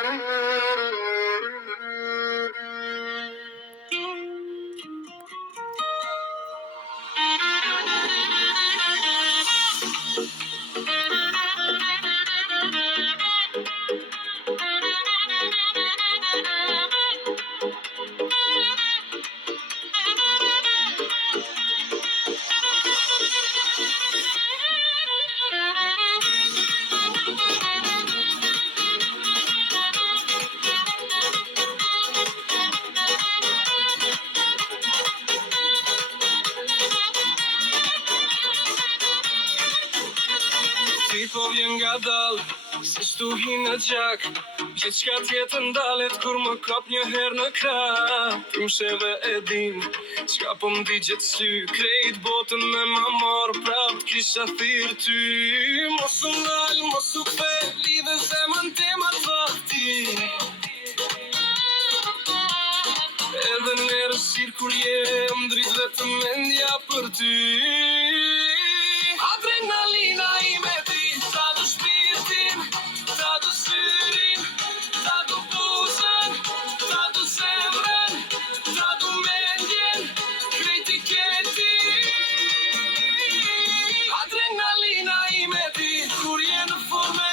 Ti po vjen nga dal, se shtu hi në gjak. Gjithçka tjetër ndalet kur më kap një herë në krah. Ti më sheve e din, çka po m'digjet sy. Krejt botën me ma marr prap, kisha thirr ty. Mos u nal, mos u kthe, lidhe zemrën tema ti. Edhe në errësirë kur jem drit vetëm mendja për ty. Adrenalina ime ti, ta du shpirtin, ta du syrin, ta du buzën, ta du zemrën, ta du mendjen, krejt i keti. Adrenalina ime ti, kur je në forme,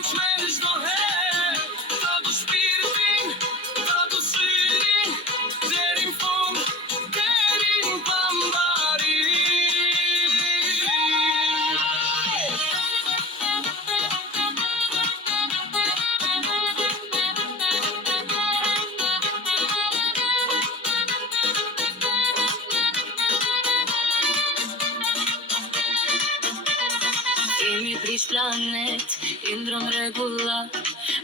m'shmeni çdo herë. Ta du shpirtin, ta du syrin, deri n'fund, deri n'pambari. Jemi prish planet, i ndron rregullat.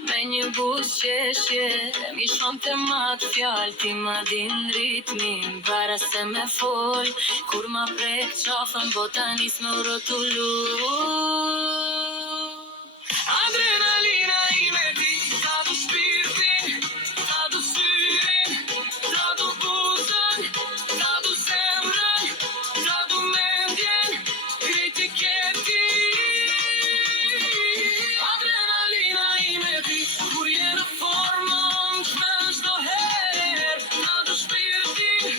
Me një buzë qeshje, mi shon të mat fjall. Ti ma din ritmin, para se me fol. Kur ma prek qafën, bota nis me u rrotullu. Adrenalina ime ti, ta du shpirtin, ta du syrin, ta du buzën, ta du zemrën, ta du mendjen, krejt i keti. Adrenalina ime ti, kur je në formë, m'shmel çdo herë. Ta du shpirtin,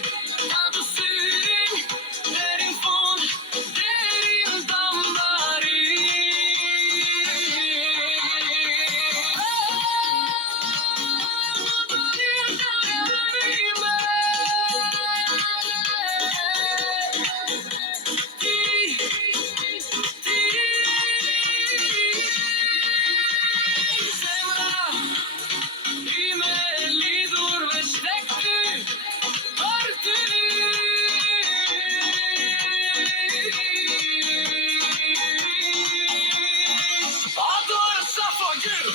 ta du syrin, deri n'fund, deri n'pambari. Zemra ime lidhur veç tek ty, për ty. Adore sa fogër.